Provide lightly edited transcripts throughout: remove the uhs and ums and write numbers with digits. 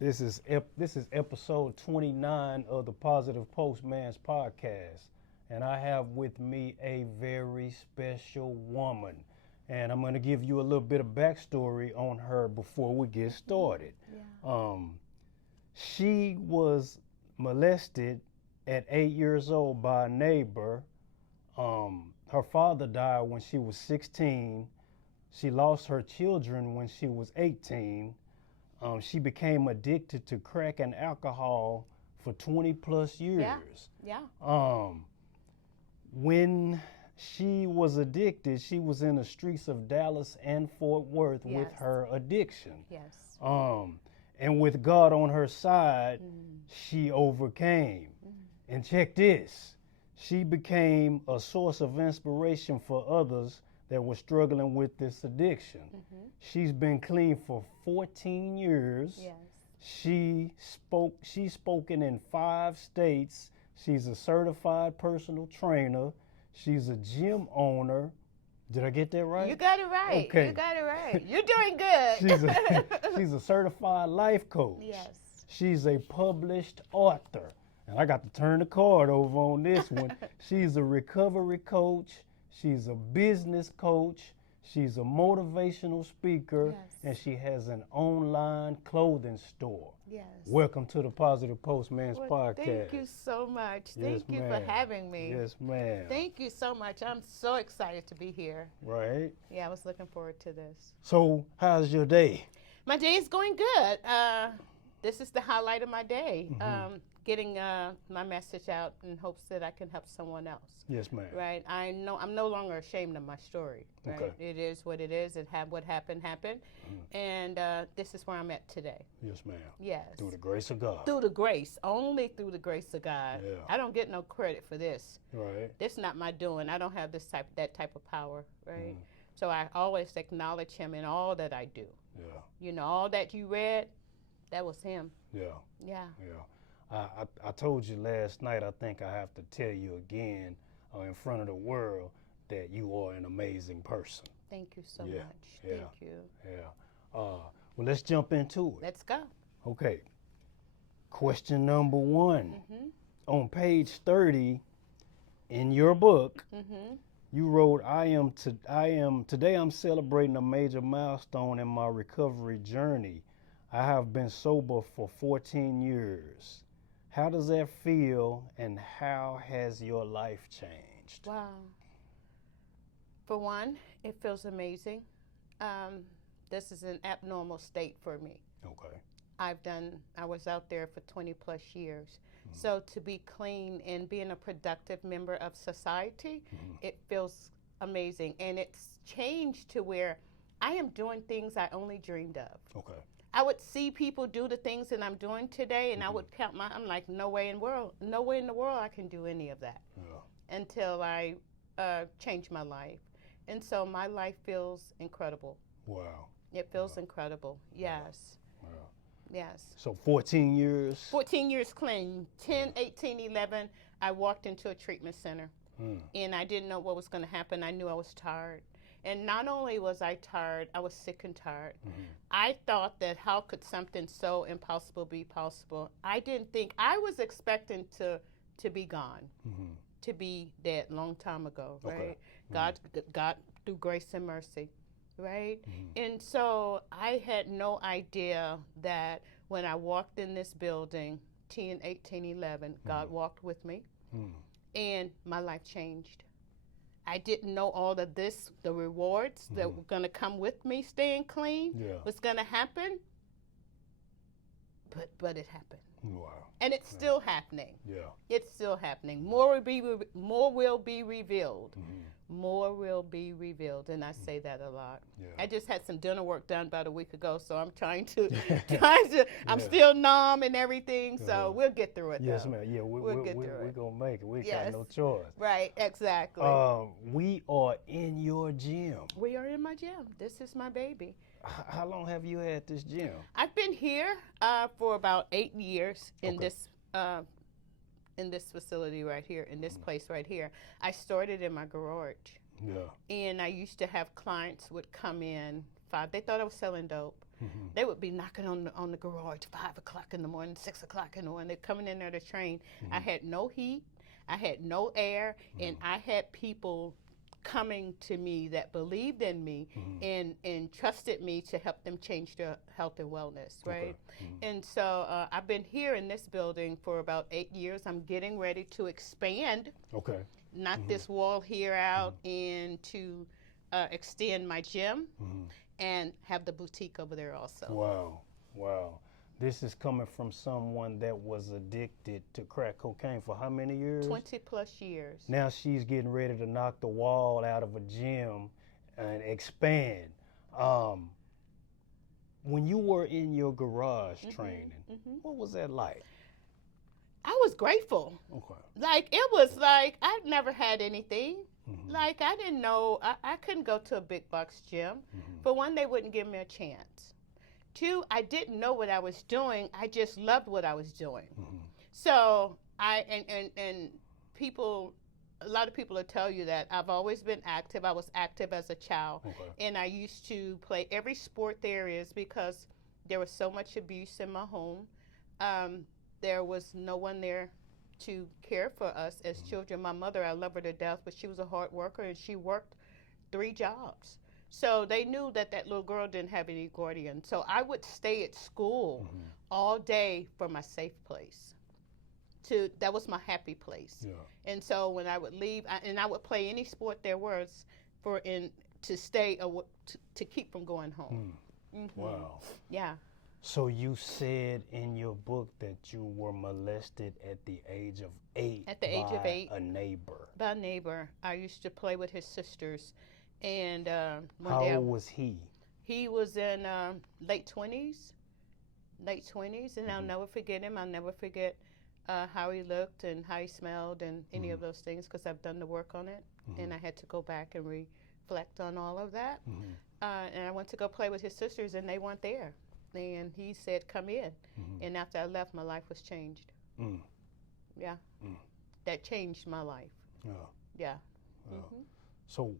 This is episode 29 of the Positive Postman's podcast, and I have with me a very special woman, and I'm going to give you a little bit of backstory on her before we get started. Yeah. She was molested at 8 years old by a neighbor. Her father died when she was 16. She lost her children when she was 18. She became addicted to crack and alcohol for 20 plus years. Yeah. When she was addicted, she was in the streets of Dallas and Fort Worth with Yes. her addiction. Yes. And with God on her side, she overcame. And check this, she became a source of inspiration for others that were struggling with this addiction. She's been clean for 14 years. Yes. She's spoken in 5 states. She's a certified personal trainer. She's a gym owner. Did I get that right? You got it right. Okay. You got it right. You're doing good. She's a certified life coach. Yes. She's a published author. And I got to turn the card over on this one. She's a recovery coach. She's a business coach. She's a motivational speaker. Yes. And she has an online clothing store. Yes. Welcome to the Positive Postman's podcast. Thank you so much. Yes, Thank you ma'am. for having me. Yes, ma'am. Thank you so much. I'm so excited to be here. Right. Yeah, I was looking forward to this. So, how's your day? My day is going good. This is the highlight of my day. Getting my message out in hopes that I can help someone else. Yes, ma'am. Right. I know I'm no longer ashamed of my story. Right. Okay. It is what it is. What happened happened, and this is where I'm at today. Yes, ma'am. Yes. Through the grace of God. Through the grace, only through the grace of God. Yeah. I don't get no credit for this. Right. This not my doing. I don't have that type of power. Right. So I always acknowledge Him in all that I do. Yeah. You know, all that you read, that was Him. Yeah. Yeah. Yeah. I told you last night, I think I have to tell you again in front of the world that you are an amazing person. Thank you so Yeah, much. yeah. Thank you. Yeah. Well, let's jump into it. Let's go. Okay. Question number 1. On page 30 in your book, you wrote, today I'm celebrating a major milestone in my recovery journey. I have been sober for 14 years. How does that feel, and how has your life changed? Wow. For one, it feels amazing. This is an abnormal state for me. Okay. I was out there for 20 plus years. So to be clean and being a productive member of society, it feels amazing. And it's changed to where I am doing things I only dreamed of. Okay. I would see people do the things that I'm doing today, and I would count I'm like, no way in the world I can do any of that until I change my life. And so my life feels incredible. Wow. It feels incredible. Yes. Wow. Yes. So 14 years? 14 years clean. 10, 18, 11, I walked into a treatment center, and I didn't know what was going to happen. I knew I was tired. And not only was I tired, I was sick and tired. I thought that how could something so impossible be possible? I didn't think, I was expecting to be gone, to be dead long time ago, right? Okay. God through grace and mercy, right? And so I had no idea that when I walked in this building, 10, 18, 11, God walked with me, and my life changed. I didn't know all of this, the rewards that were going to come with me staying clean was going to happen, but it happened. Wow. And it's still happening. Yeah. It's still happening. More will be revealed. More will be revealed, and I say that a lot. Yeah. I just had some dental work done about a week ago, so I'm trying to. I'm still numb and everything, so we'll get through it. Yes, though. ma'am. Yeah, We'll get through we're it. going to make it. We Yes. got no choice. Right, exactly. We are in your gym. We are in my gym. This is my baby. How long have you had this gym? I've been here for about 8 years in Okay. this facility right here, in this place right here. I started in my garage, Yeah. and I used to have clients would come in. They thought I was selling dope. they would be knocking on the garage 5 o'clock in the morning, 6 o'clock in the morning. They're coming in there to train. I had no heat, I had no air, and I had people coming to me that believed in me and trusted me to help them change their health and wellness, right? And so I've been here in this building for about 8 years. I'm getting ready to expand. Knock this wall here out and to extend my gym and have the boutique over there also. Wow. This is coming from someone that was addicted to crack cocaine for how many years? 20+ years. Now she's getting ready to knock the wall out of a gym and expand. When you were in your garage training, what was that like? I was grateful. Like, it was like I'd never had anything. Like, I didn't know, I couldn't go to a big box gym. For one, they wouldn't give me a chance. Two, I didn't know what I was doing. I just loved what I was doing. So and people, a lot of people will tell you that I've always been active. I was active as a child. And I used to play every sport there is because there was so much abuse in my home. There was no one there to care for us as children. My mother, I love her to death, but she was a hard worker and she worked 3 jobs. So they knew that that little girl didn't have any guardian. So I would stay at school all day for my safe place. That was my happy place. And so when I would leave, I would play any sport there was to stay to keep from going home. Wow. Yeah. So you said in your book that you were molested at the age of 8. At the age of 8. A neighbor. By a neighbor. I used to play with his sisters. And how old was he? He was in late 20s, and I'll never forget him. I'll never forget how he looked and how he smelled and any of those things because I've done the work on it, and I had to go back and reflect on all of that. And I went to go play with his sisters, and they weren't there. And he said, "Come in." And after I left, my life was changed. Yeah, that changed my life. Yeah. So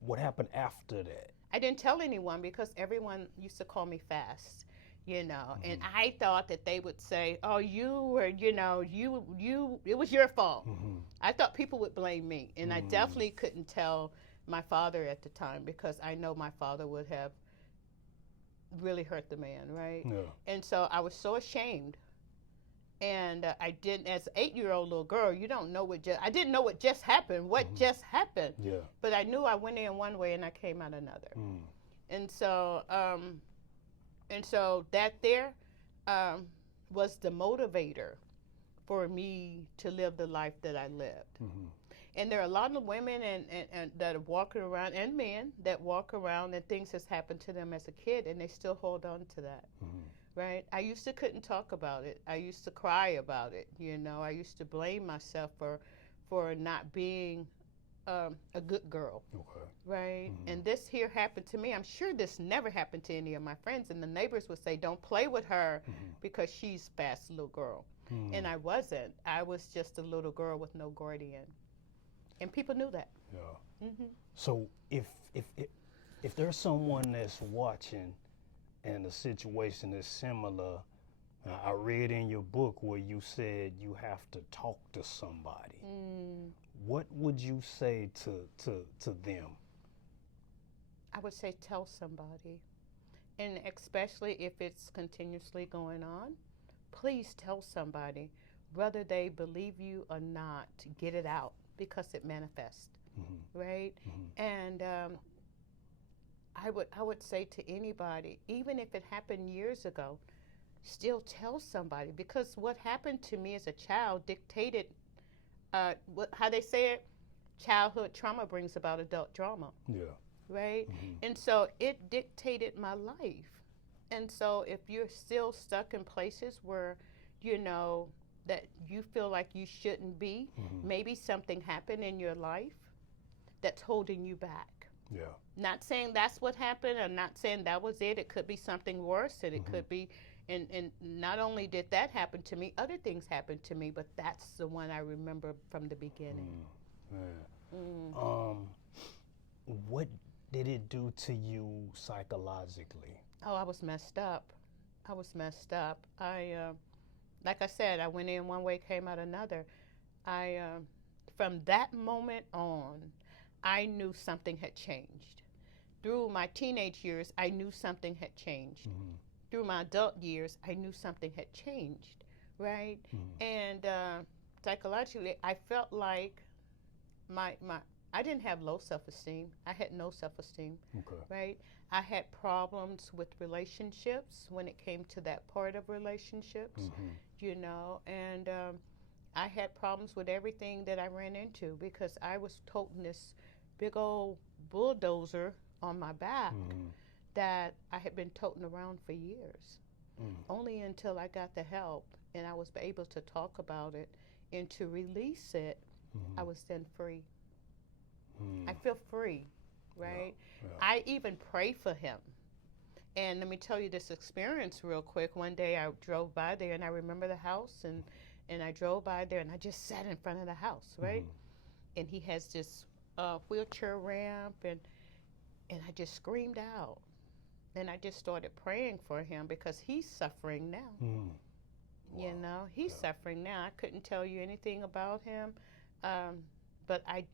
what happened after that? I didn't tell anyone because everyone used to call me fast, and I thought that they would say, "Oh, you were, it was your fault." I thought people would blame me, and I definitely couldn't tell my father at the time because I know my father would have really hurt the man, right? And so I was so ashamed. And I didn't, as an 8-year-old little girl, you don't know I didn't know what just happened, just happened. But I knew I went in one way and I came out another. And so that there was the motivator for me to live the life that I lived. And there are a lot of women and that are walking around, and men that walk around and things has happened to them as a kid and they still hold on to that. Right? I used to couldn't talk about it. I used to cry about it. I used to blame myself for not being a good girl. Right? And this here happened to me. I'm sure this never happened to any of my friends. And the neighbors would say, "Don't play with her because she's a fast little girl." And I wasn't. I was just a little girl with no guardian. And people knew that. So if there's someone that's watching and the situation is similar, I read in your book where you said you have to talk to somebody. What would you say to them? I would say tell somebody. And especially if it's continuously going on, please tell somebody. Whether they believe you or not, get it out because it manifests, right? And I would say to anybody, even if it happened years ago, still tell somebody because what happened to me as a child dictated how they say it, childhood trauma brings about adult drama. Right? And so it dictated my life. And so if you're still stuck in places where, that you feel like you shouldn't be, maybe something happened in your life that's holding you back. Not saying that's what happened or not saying that was it. It could be something worse and it could be, and not only did that happen to me, other things happened to me, but that's the one I remember from the beginning. What did it do to you psychologically? Oh, I was messed up. I was messed up. Like I said, I went in one way, came out another. From that moment on, I knew something had changed. Through my teenage years, I knew something had changed. Mm-hmm. Through my adult years, I knew something had changed, right? Mm-hmm. And psychologically, I felt like my I didn't have low self-esteem. I had no self-esteem, Okay. right? I had problems with relationships when it came to that part of relationships, Mm-hmm. and I had problems with everything that I ran into because I was toting this big old bulldozer on my back Mm-hmm. that I had been toting around for years. Mm. Only until I got the help and I was able to talk about it and to release it, Mm-hmm. I was then free. Mm. I feel free, right? Yeah. Yeah. I even pray for him. And let me tell you this experience real quick. One day I drove by there and I remember the house and I drove by there and I just sat in front of the house, right? Mm-hmm. And he has this wheelchair ramp and I just screamed out. And I just started praying for him because he's suffering now. Mm. Wow. You know, he's suffering now. I couldn't tell you anything about him, but I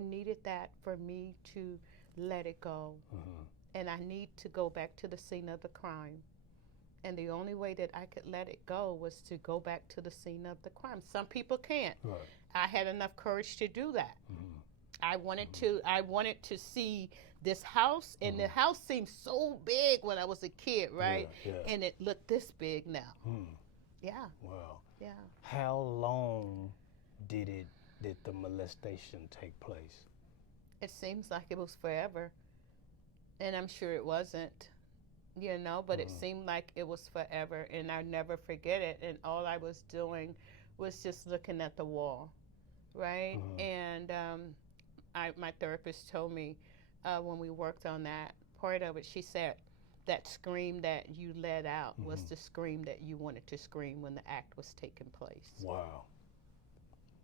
needed that for me to let it go. Uh-huh. And I need to go back to the scene of the crime. And the only way that I could let it go was to go back to the scene of the crime. Some people can't. Right. I had enough courage to do that. Mm-hmm. I wanted to see this house, and the house seemed so big when I was a kid, right? Yeah, yeah. And it looked this big now. Mm. Yeah. Wow. Yeah. How long did the molestation take place? It seems like it was forever. And I'm sure it wasn't, but it seemed like it was forever, and I'll never forget it. And all I was doing was just looking at the wall, right? And my therapist told me when we worked on that part of it, she said that scream that you let out was the scream that you wanted to scream when the act was taking place. Wow.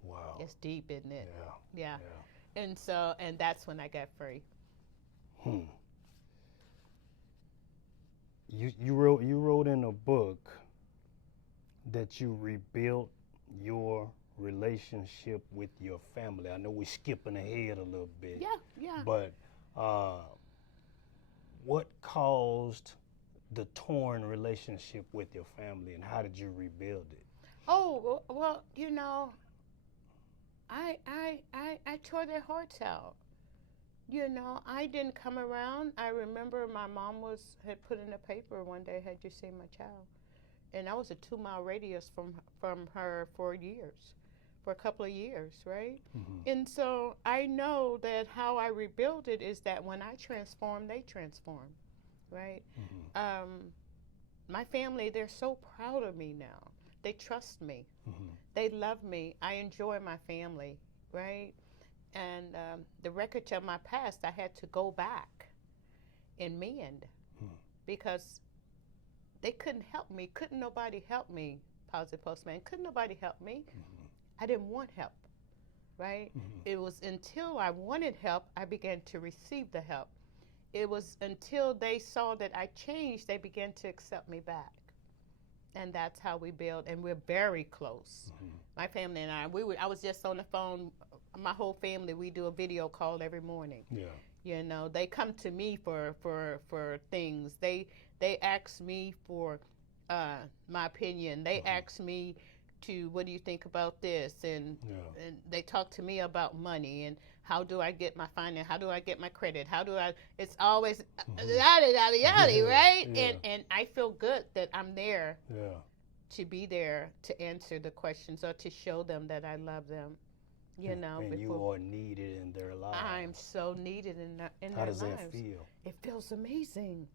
Wow. It's deep, isn't it? Yeah. Yeah. And that's when I got free. You wrote in a book that you rebuilt your relationship with your family. I know we're skipping ahead a little bit. Yeah. But what caused the torn relationship with your family, and how did you rebuild it? Oh, well, I tore their hearts out. I didn't come around. I remember my mom had put in the paper one day, "Had you seen my child?" And I was a 2-mile radius from her for a couple of years, right? And so I know that how I rebuild it is that when I transform, they transform, right? My family, they're so proud of me now. They trust me. They love me. I enjoy my family, right? And the wreckage of my past, I had to go back and mend because they couldn't help me. Couldn't nobody help me, Positive Postman. Couldn't nobody help me. I didn't want help, right? It was until I wanted help, I began to receive the help. It was until they saw that I changed, they began to accept me back. And that's how we build, and we're very close. My family and I was just on the phone. My whole family, we do a video call every morning. Yeah. They come to me for things. They ask me for my opinion. They ask me what do you think about this? And they talk to me about money and how do I get my finance? How do I get my credit? It's always yada, right? Yeah. And I feel good that I'm there Yeah. to be there to answer the questions or to show them that I love them. And you are needed in their lives. I'm so needed in their lives. How does that feel? It feels amazing.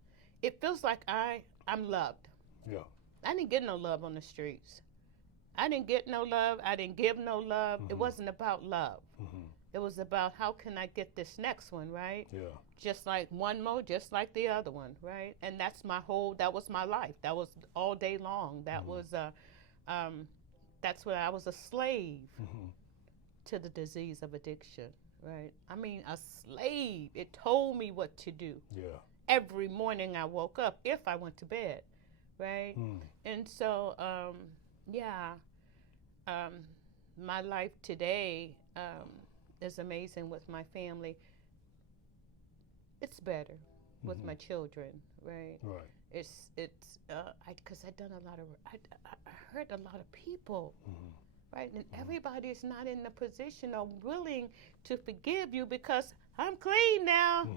It feels like I'm loved. Yeah. I didn't get no love on the streets. I didn't get no love. I didn't give no love. It wasn't about love. It was about how can I get this next one, right? Yeah. Just like one more, just like the other one, right? And that was my life. That was all day long. That was, that's what I was a slave to the disease of addiction, right? I mean, a slave. It told me what to do. Yeah. every morning I woke up if I went to bed, right? And so, yeah, my life today is amazing with my family. It's better with my children, right? Right. It's because I done a lot of I hurt a lot of people, right? And everybody's not in the position or willing to forgive you because I'm clean now.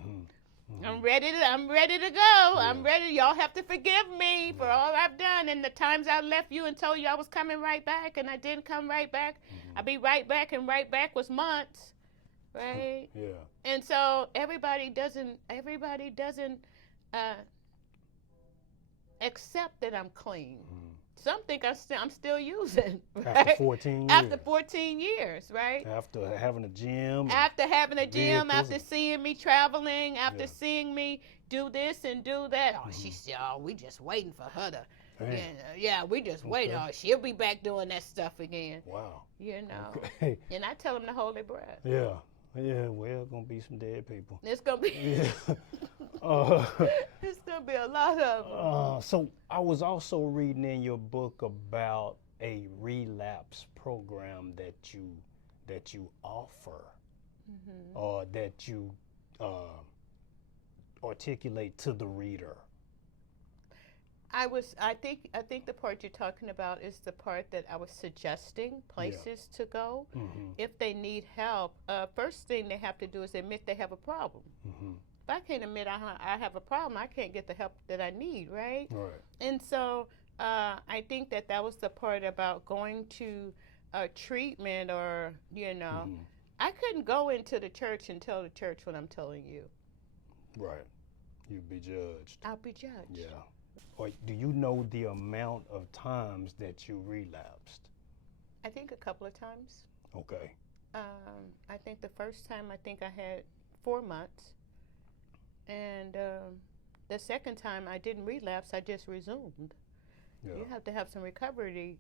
I'm ready to go. I'm ready. Y'all have to forgive me for all I've done and the times I left you and told you I was coming right back and I didn't come right back. I'll be right back, and right back was months, right? Yeah. And so everybody doesn't accept that I'm clean. Some think I'm still using, right? After 14 years. After 14 years, right? After having a gym. After having a gym, vehicles. after seeing me traveling, after seeing me do this and do that. Oh, she said, oh, we just waiting for her to. Yeah, we just waiting. Oh, she'll be back doing that stuff again. Wow. You know. Okay. And I tell them to hold their breath. Yeah. Yeah, well, gonna be some dead people. It's gonna be. Yeah. It's gonna be a lot of them. So I was also reading in your book about a relapse program that you offer, or that you articulate to the reader. I think the part you're talking about is the part that I was suggesting places to go if they need help. First thing they have to do is admit they have a problem. If I can't admit I have a problem, I can't get the help that I need, right? Right. And so I think that was the part about going to treatment, or I couldn't go into the church and tell the church what I'm telling you. Right. You'd be judged. I'll be judged. Yeah. Or do you know the amount of times that you relapsed? I think a couple of times. Okay. I think the first time I had 4 months, and the second time I didn't relapse. I just resumed. Yeah. You have to have some recovery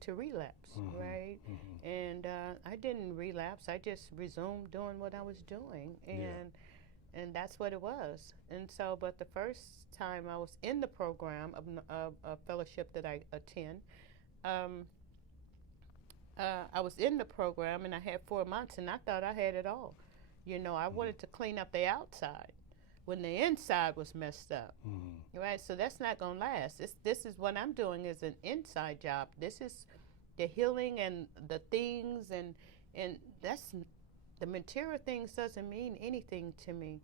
to relapse, right? And I didn't relapse. I just resumed doing what I was doing, and that's what it was. And so, but the first time I was in the program of a fellowship that I attend, I was in the program and I had 4 months, and I thought I had it all. I wanted to clean up the outside when the inside was messed up, right? So that's not gonna last. This is what I'm doing is an inside job. This is the healing and the things, and that's the material things doesn't mean anything to me.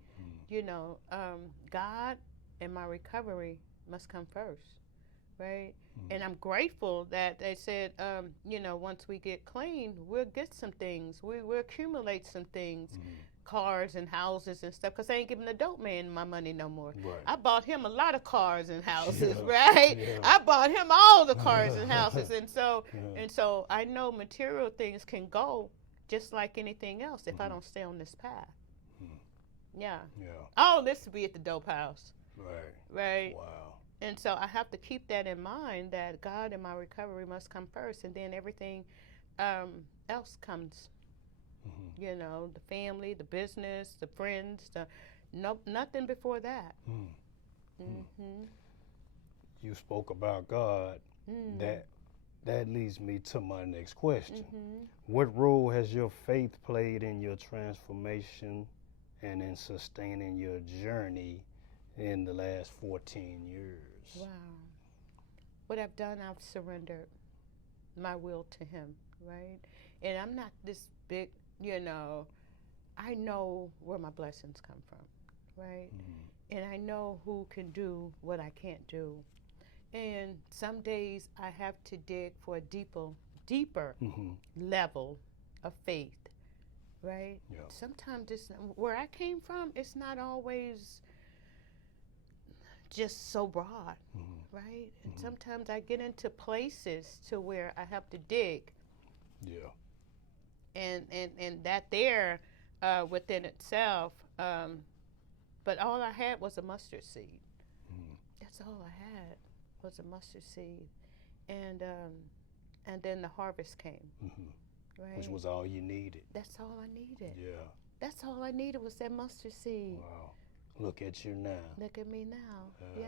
God and my recovery must come first, right? And I'm grateful that they said, once we get clean, we'll get some things. We'll accumulate some things, cars and houses and stuff, because I ain't giving the dope man my money no more. Right. I bought him a lot of cars and houses, right? Yeah. I bought him all the cars and houses. And so I know material things can go just like anything else if I don't stay on this path. Yeah. Oh, this will be at the dope house. Right. Wow. And so I have to keep that in mind, that God and my recovery must come first, and then everything else comes. The family, the business, the friends, nothing before that. You spoke about God. That leads me to my next question. What role has your faith played in your transformation and in sustaining your journey in the last 14 years? Wow. What I've done, I've surrendered my will to Him, right? And I'm not this big, I know where my blessings come from, right? And I know who can do what I can't do. And some days I have to dig for a deeper level of faith, right? Yeah. Sometimes where I came from, it's not always just so broad, right? And sometimes I get into places to where I have to dig. Yeah. And that there within itself, but all I had was a mustard seed. That's all I had was a mustard seed, and then the harvest came, right? Which was all you needed. That's all I needed. Yeah. That's all I needed was that mustard seed. Wow. Look at you now. Look at me now. Yeah.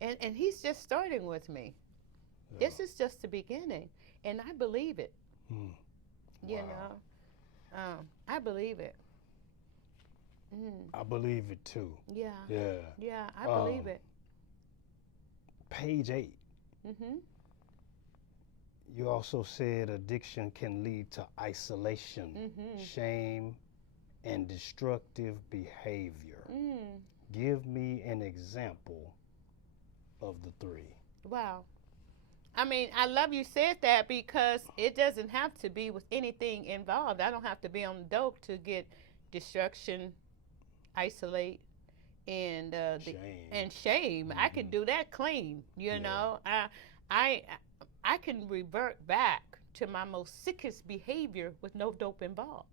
Yeah. And he's just starting with me. Yeah. This is just the beginning. And I believe it. Mm. You Wow. know? I believe it. I believe it too. Yeah. Yeah. Yeah, I believe it. Page 8. Mm-hmm. You also said addiction can lead to isolation, shame, and destructive behavior. Give me an example of the 3. Wow. I mean, I love you said that because it doesn't have to be with anything involved. I don't have to be on dope to get destruction, isolate, and shame. I can do that clean. You know, I can revert back to my most sickest behavior with no dope involved.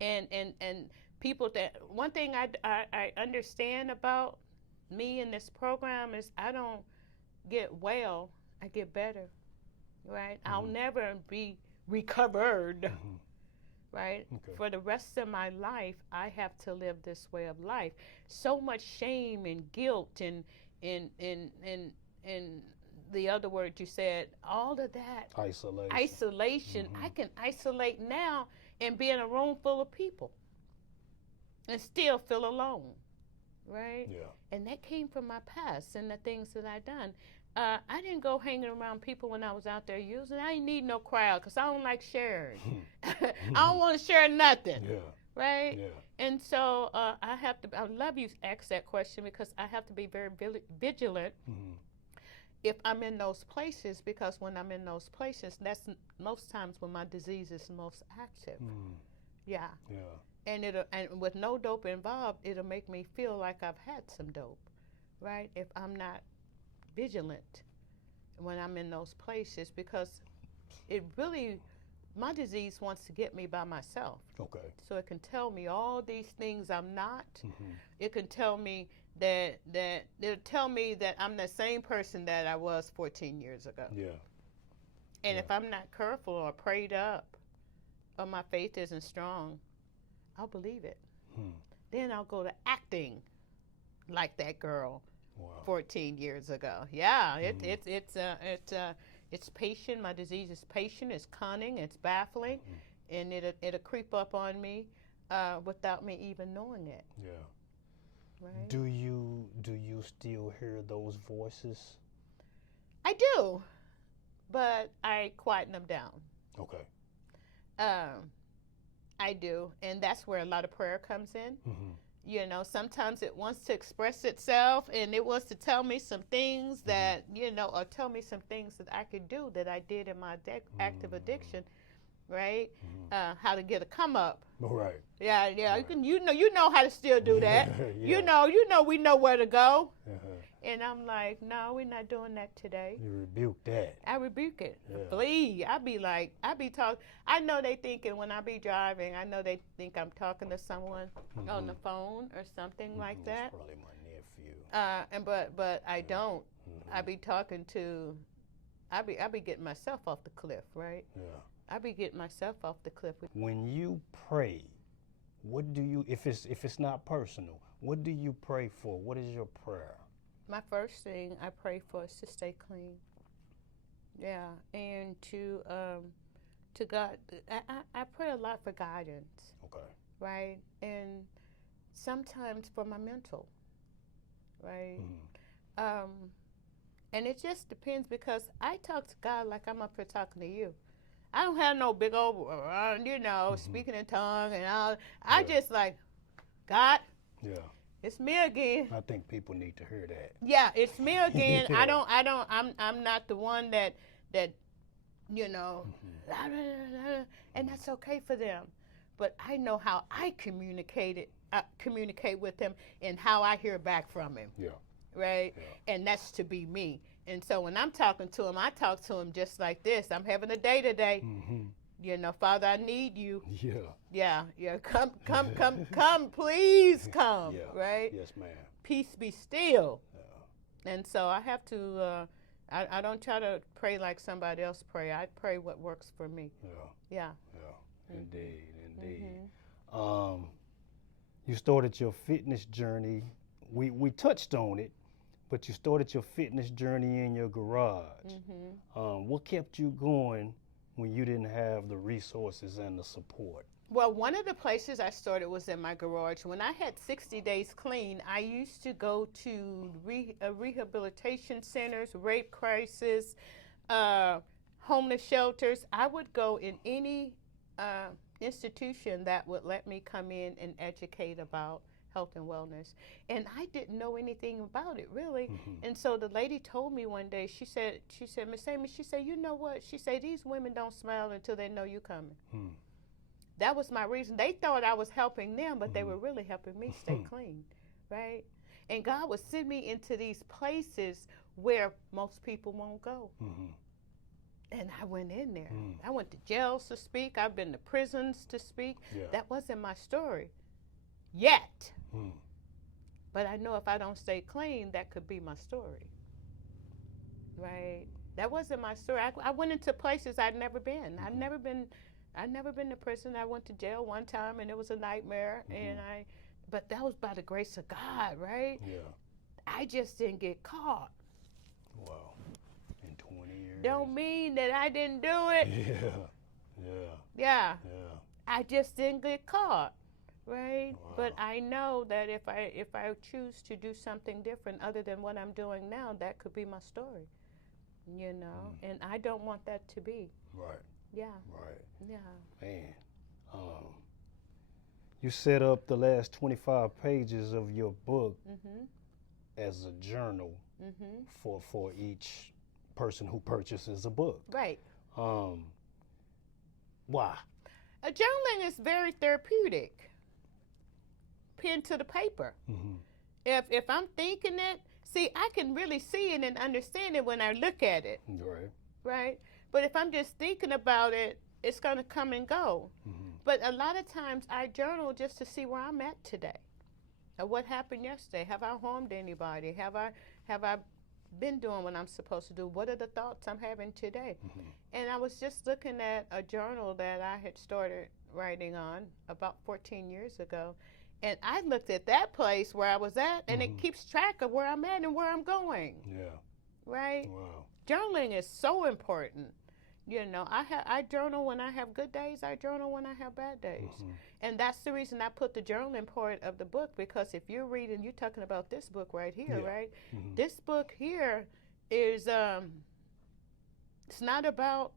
And people that one thing I understand about me in this program is I don't get well, I get better, right? I'll never be recovered, right? Okay. For the rest of my life, I have to live this way of life. So much shame and guilt and the other word you said, all of that. Isolation. I can isolate now and be in a room full of people and still feel alone, right? Yeah. And that came from my past and the things that I done. I didn't go hanging around people when I was out there using. I didn't need no crowd because I don't like sharing. I don't want to share nothing. Yeah. Right? Yeah. And so I love you ask that question because I have to be very vigilant if I'm in those places, because when I'm in those places, that's most times when my disease is most active. Yeah. Yeah. And with no dope involved, it'll make me feel like I've had some dope, right? If I'm not vigilant when I'm in those places, because it really, my disease wants to get me by myself. Okay. So it can tell me all these things I'm not. It can tell me that it'll tell me that I'm the same person that I was 14 years ago. Yeah. And if I'm not careful or prayed up or my faith isn't strong, I'll believe it. Then I'll go to acting like that girl 14 years ago. Yeah, it's patient. My disease is patient. It's cunning. It's baffling, and it'll creep up on me without me even knowing it. Yeah. Right. Do you still hear those voices? I do, but I quieten them down. Okay. I do, and that's where a lot of prayer comes in. You know, sometimes it wants to express itself, and it wants to tell me some things that, you know, or tell me some things that I could do that I did in my active addiction, right? How to get a come up. Right. Yeah. Right. You know how to still do that. Yeah. You know, we know where to go. And I'm like, no, we're not doing that today. You rebuke that. I rebuke it. Yeah. Flee. I be talking. I know they thinking when I be driving, I know they think I'm talking to someone on the phone or something like that. That's probably my nephew. But I don't. I be talking to, I be getting myself off the cliff, right? Yeah. I be getting myself off the cliff. When you pray, what do you, if it's not personal, what do you pray for? What is your prayer? My first thing I pray for is to stay clean. Yeah, and to God, I pray a lot for guidance. Okay. Right, and sometimes for my mental. Right. And it just depends because I talk to God like I'm up here talking to you. I don't have no big old, speaking in tongue and all. I just like, God. Yeah. It's me again. I think people need to hear that. Yeah, it's me again. I'm not the one that and that's okay for them. But I know how I communicate with him and how I hear back from him. Yeah. Right? Yeah. And that's to be me. And so when I'm talking to him, I talk to him just like this. I'm having a day today. Father, I need you. Yeah. Come, please come. Yeah. Right? Yes, ma'am. Peace be still. Yeah. And so I have to, I don't try to pray like somebody else pray. I pray what works for me. Yeah. Indeed. you started your fitness journey. We touched on it, but you started your fitness journey in your garage. What kept you going when you didn't have the resources and the support? Well, one of the places I started was in my garage. When I had 60 days clean, I used to go to rehabilitation centers, rape crisis, homeless shelters. I would go in any institution that would let me come in and educate about health and wellness. And I didn't know anything about it, really. And so the lady told me one day, she said, Miss Amie, she said, you know what? She said, these women don't smile until they know you coming. That was my reason. They thought I was helping them, but they were really helping me stay clean, right? And God would send me into these places where most people won't go. And I went in there. I went to jails to speak. I've been to prisons to speak. That wasn't my story yet. But I know if I don't stay clean, that could be my story, right? That wasn't my story. I went into places I'd never been. I'd never been to prison. I went to jail one time, and it was a nightmare. But that was by the grace of God, right? I just didn't get caught. Wow. In 20 years. Don't mean that I didn't do it. Yeah. I just didn't get caught, right? Wow. But I know that if I choose to do something different other than what I'm doing now, that could be my story, you know. And I don't want that to be. Right. Yeah. Right. Yeah. Man, you set up the last 25 pages of your book as a journal for each person who purchases a book. Right. Why? Journaling is very therapeutic. Pen to the paper. If I'm thinking it, see, I can really see it and understand it when I look at it. Right. Right? But if I'm just thinking about it, it's going to come and go. But a lot of times I journal just to see where I'm at today. Or what happened yesterday? Have I harmed anybody? Have I been doing what I'm supposed to do? What are the thoughts I'm having today? And I was just looking at a journal that I had started writing on about 14 years ago. And I looked at that place where I was at, and it keeps track of where I'm at and where I'm going. Yeah. Right? Wow. Journaling is so important. You know, I journal when I have good days. I journal when I have bad days. And that's the reason I put the journaling part of the book, because if you're reading, you're talking about this book right here, right? This book here is, it's not about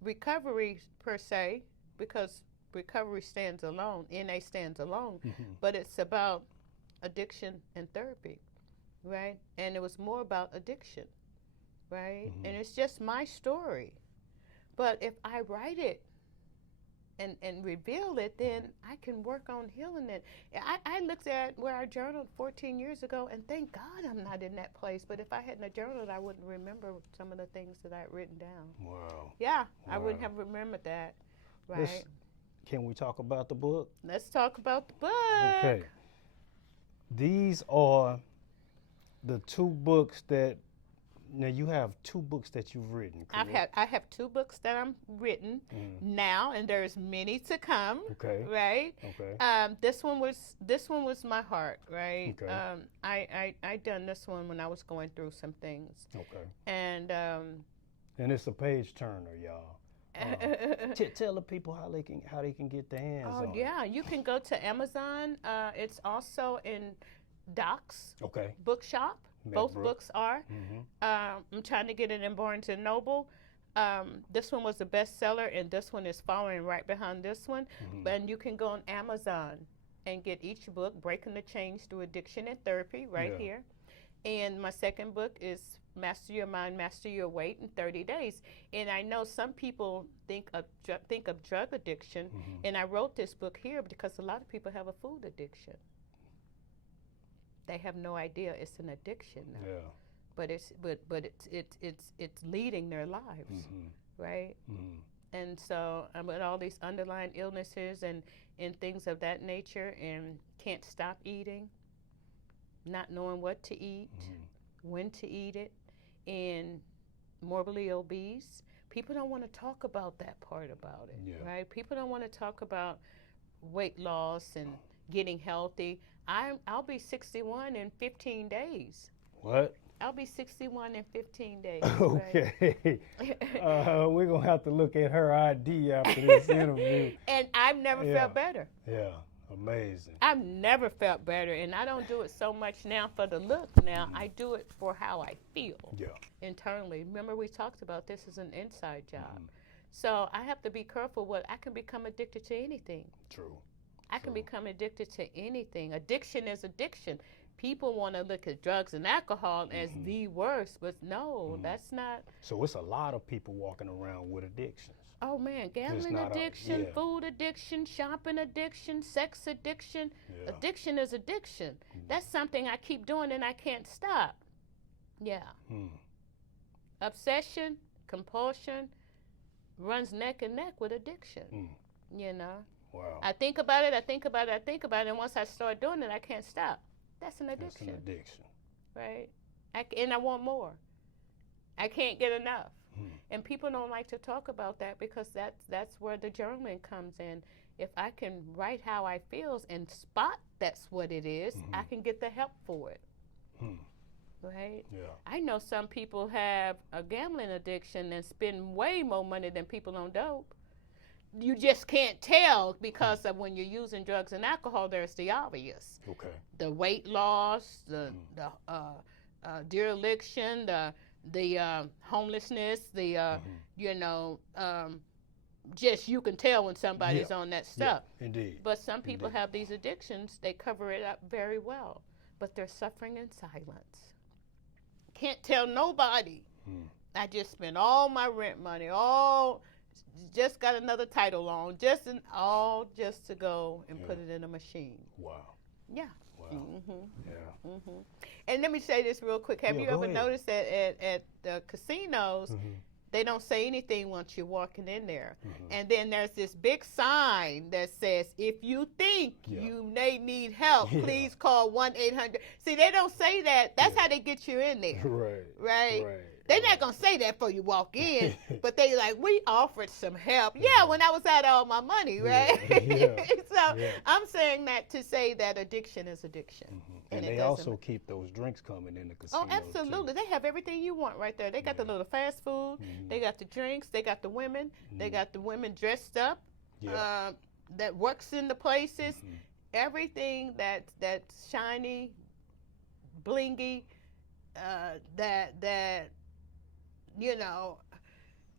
recovery per se, because recovery stands alone, NA stands alone, but it's about addiction and therapy, right? And it was more about addiction, right? And it's just my story. But if I write it and reveal it, then I can work on healing it. I looked at where I journaled 14 years ago, and thank God I'm not in that place. But if I hadn't journaled, I wouldn't remember some of the things that I had written down. Wow. Yeah, Wow. I wouldn't have remembered that, right? Can we talk about the book? Let's talk about the book. Okay. These are the two books that, now you have two books that you've written, correct? I have two books that I'm written now, and there's many to come. Okay. Right. Okay. This one was my heart, right? Okay. I done this one when I was going through some things. Okay. And it's a page turner, y'all. Tell the people how they can get their hands on it. Yeah, you can go to Amazon. It's also in Doc's bookshop. Both books are. I'm trying to get it in Barnes and Noble. This one was a bestseller, and this one is following right behind this one. And you can go on Amazon and get each book, Breaking the Chains Through Addiction and Therapy, here. And my second book is Master Your Mind, Master Your Weight in 30 Days. And I know some people think of drug addiction, and I wrote this book here because a lot of people have a food addiction. They have no idea it's an addiction now. Yeah. But it's leading their lives, right? And so with all these underlying illnesses and things of that nature, and can't stop eating, not knowing what to eat, when to eat it, and morbidly obese. People don't want to talk about that part about it, right? People don't want to talk about weight loss and getting healthy. I'll be 61 in 15 days. What? I'll be 61 in 15 days. Okay. We're going to have to look at her ID after this interview. And I've never felt better. Yeah, amazing. I've never felt better, and I don't do it so much now for the look now. I do it for how I feel internally. Remember, we talked about this is an inside job. So I have to be careful what I can become addicted to anything. True. I can become addicted to anything. Addiction is addiction. People want to look at drugs and alcohol as the worst, but no, that's not. So it's a lot of people walking around with addictions. Oh man, gambling addiction, food addiction, shopping addiction, sex addiction. Addiction is addiction. That's something I keep doing and I can't stop. Yeah. Obsession, compulsion runs neck and neck with addiction. You know? Wow. I think about it, and once I start doing it, I can't stop. That's an addiction. That's an addiction. Right? And I want more. I can't get enough. And people don't like to talk about that because that's where the journaling comes in. If I can write how I feel and spot that's what it is, I can get the help for it. Right? Yeah. I know some people have a gambling addiction and spend way more money than people on dope. You just can't tell because of when you're using drugs and alcohol, there's the obvious. Okay. The weight loss, the dereliction, the homelessness, just you can tell when somebody's on that stuff. Yeah, indeed. But some people have these addictions, they cover it up very well, but they're suffering in silence. Can't tell nobody. I just spent all my rent money, just got another title loan, just to go and put it in a machine. Wow. Yeah. Wow. And let me say this real quick. Have you ever noticed that at the casinos, they don't say anything once you're walking in there. And then there's this big sign that says, if you think you may need help, please call 1-800. See, they don't say that. That's how they get you in there. Right? They're not going to say that before you walk in, but they like, we offered some help. Yeah, when I was out all my money, right? So I'm saying that to say that addiction is addiction. And they also keep those drinks coming in the casino. Oh, absolutely. They have everything you want right there. They got the little fast food. They got the drinks. They got the women. They got the women dressed up that works in the places. Everything that's shiny, blingy, that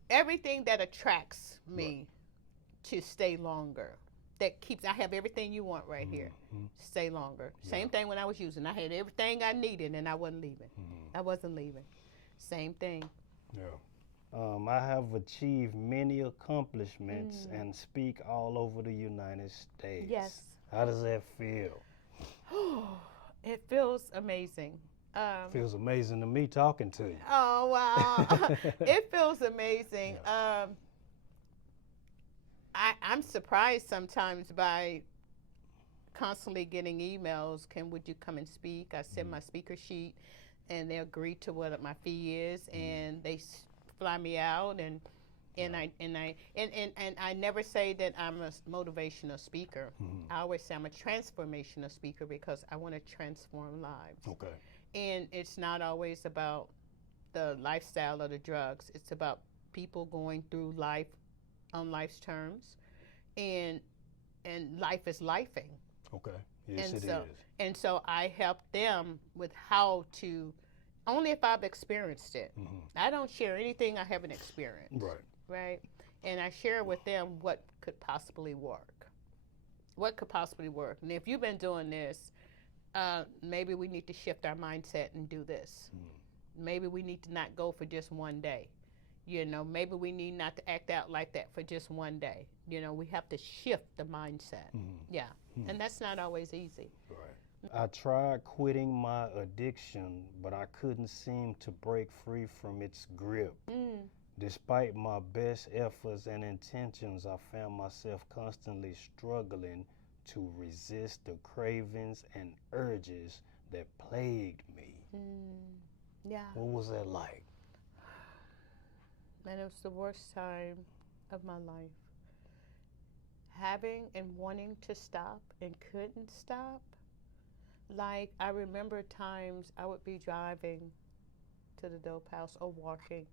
everything that attracts me to stay longer. I have everything you want right here. Stay longer. Same thing when I was using. I had everything I needed and I wasn't leaving. I wasn't leaving. Same thing. I have achieved many accomplishments and speak all over the United States. Yes. How does that feel? It feels amazing. Feels amazing to me talking to you. Oh, wow. It feels amazing. I'm surprised sometimes by constantly getting emails. Would you come and speak? I send my speaker sheet, and they agree to what my fee is, and they fly me out, and I never say that I'm a motivational speaker. I always say I'm a transformational speaker because I want to transform lives. Okay. And it's not always about the lifestyle or the drugs. It's about people going through life on life's terms, and life is lifing. Okay. Yes, it is. And so I help them with how to, only if I've experienced it. I don't share anything I haven't experienced. Right. And I share with them what could possibly work. And if you've been doing this, maybe we need to shift our mindset and do this. Maybe we need to not go for just one day. Maybe we need not to act out like that for just one day. We have to shift the mindset. And that's not always easy. I tried quitting my addiction, but I couldn't seem to break free from its grip. Despite my best efforts and intentions, I found myself constantly struggling to resist the cravings and urges that plagued me. What was that like? And it was the worst time of my life. having and wanting to stop and couldn't stop. Like, I remember times I would be driving to the dope house or walking,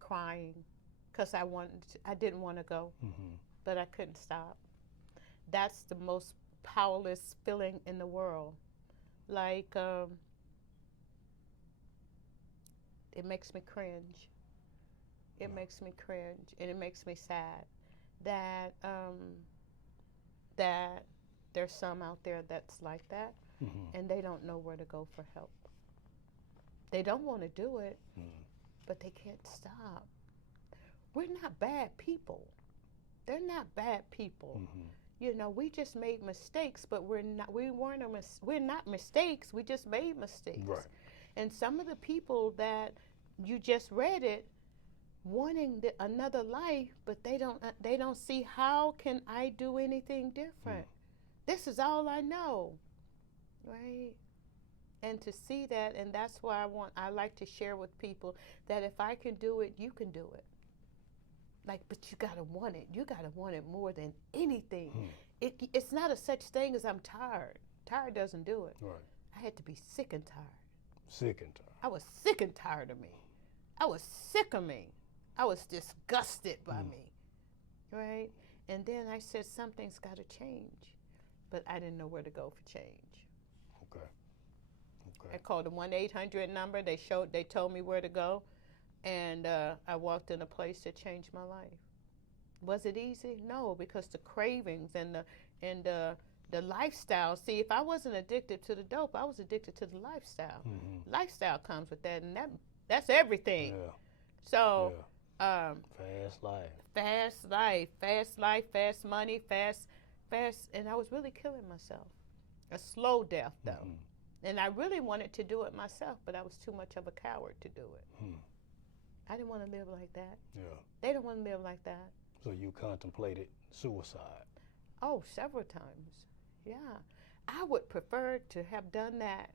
crying, because I didn't want to go, but I couldn't stop. That's the most powerless feeling in the world. Like, it makes me cringe. It makes me cringe, and it makes me sad that that there's some out there that's like that, and they don't know where to go for help. They don't want to do it, but they can't stop. We're not bad people. They're not bad people. You know, we just made mistakes, but we're not. We're not mistakes. We just made mistakes. Right. And some of the people that you just read it, wanting another life, but they don't see how can I do anything different. This is all I know, right? And to see that, and that's why I like to share with people that if I can do it, you can do it. Like, but you gotta want it. You gotta want it more than anything. It's not a such thing as I'm tired. Tired doesn't do it. Right. I had to be sick and tired. Sick and tired. I was sick and tired of me. I was sick of me. I was disgusted by me, right? And then I said, something's got to change. But I didn't know where to go for change. Okay. I called the 1-800 number. They told me where to go. And I walked in a place that changed my life. Was it easy? No, because the cravings and the lifestyle. See, if I wasn't addicted to the dope, I was addicted to the lifestyle. Lifestyle comes with that, and that's everything. Yeah. So, fast life, fast money, fast, and I was really killing myself. A slow death, though. And I really wanted to do it myself, but I was too much of a coward to do it. I didn't want to live like that. Yeah. They don't want to live like that. So you contemplated suicide? Oh, several times. Yeah. I would prefer to have done that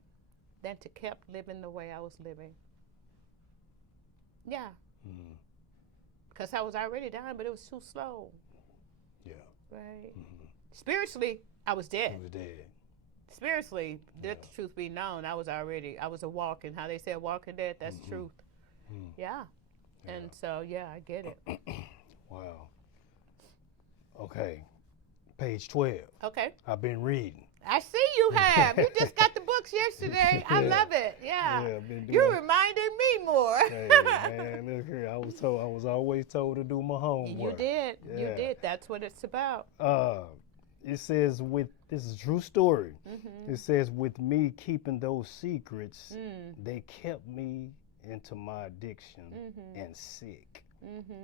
than to kept living the way I was living. Yeah. Because I was already dying, but it was too slow. Yeah. Right. Spiritually, I was dead. You was dead. Spiritually, let the truth be known, I was a walking, how they say walking dead, that's truth. Yeah. And so, yeah, I get it. Wow. Okay. Page 12. Okay. I've been reading. I see you have. You just got the books yesterday. I love it. Yeah. You're reminding me more. Hey, man, look here. I was always told to do my homework. You did. Yeah. You did. That's what it's about. It says this is a true story. It says with me keeping those secrets, they kept me into my addiction and sick.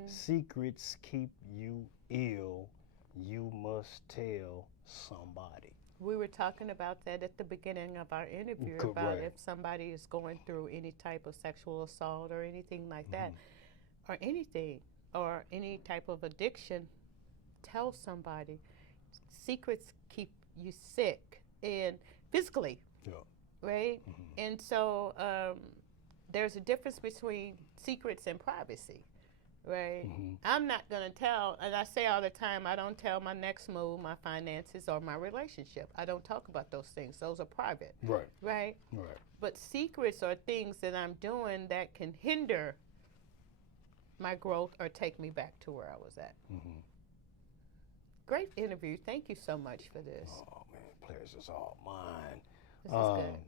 Secrets keep you ill. You must tell somebody. We were talking about that at the beginning of our interview about if somebody is going through any type of sexual assault or anything like that, or anything, or any type of addiction, tell somebody. Secrets keep you sick and physically, right? And so there's a difference between secrets and privacy, right? I'm not going to tell, and I say all the time, I don't tell my next move, my finances, or my relationship. I don't talk about those things. Those are private. Right. Right? Right. But secrets are things that I'm doing that can hinder my growth or take me back to where I was at. Great interview. Thank you so much for this. Oh, man, pleasure's all mine. This is good.